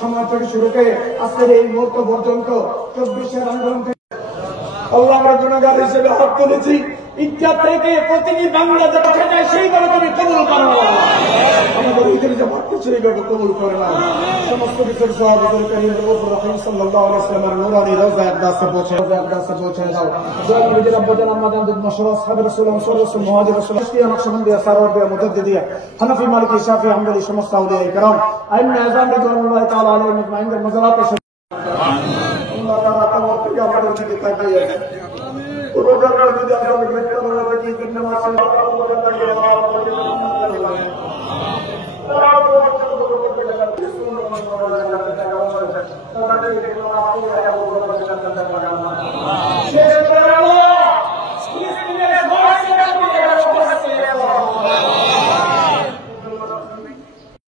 সময় থেকে শুরু করে আজকের এই মুহূর্ত পর্যন্ত 24 আন্দোলন থেকে আল্লাহ আমরা গুনাহগার হিসেবে হাত তুলেছি। ইচ্ছা থেকে প্রতিটি বাংলা যে দেখা যায় সেইভাবে তুমি কবুল করো। আমাদের ঈদের যে ভক্ত সেইভাবে কবুল করে না। সমস্ত কিছুর সহাবতুল করিম রসুল রহিম সাল্লাল্লাহু আলাইহি ওয়াসাল্লামের নূরানি রওজা আকদাসে পৌঁছে দাও। জয় নবীর আব্বাজান আমাদের মাশাআল্লাহ আসহাবের রাসূল আনসার রাসূল মুহাজির রাসূল ইসলাম নকশবন্দিয়া সারওয়ার মুতাদ্দিদিয়া হানাফি মালিকি শাফি হাম্বলি সমস্ত আউলিয়া کرام আইন আযাম রাদিয়াল্লাহু তাআলা আলাইহিম আজমাইন মাযারাত আল্লাহ তাআলা কবর থেকে আমাদের দিকে তাকিয়ে আছে। পূর্বজন্মের যদি আমরা গ্রহণ করা হয় কি জন্য মাসে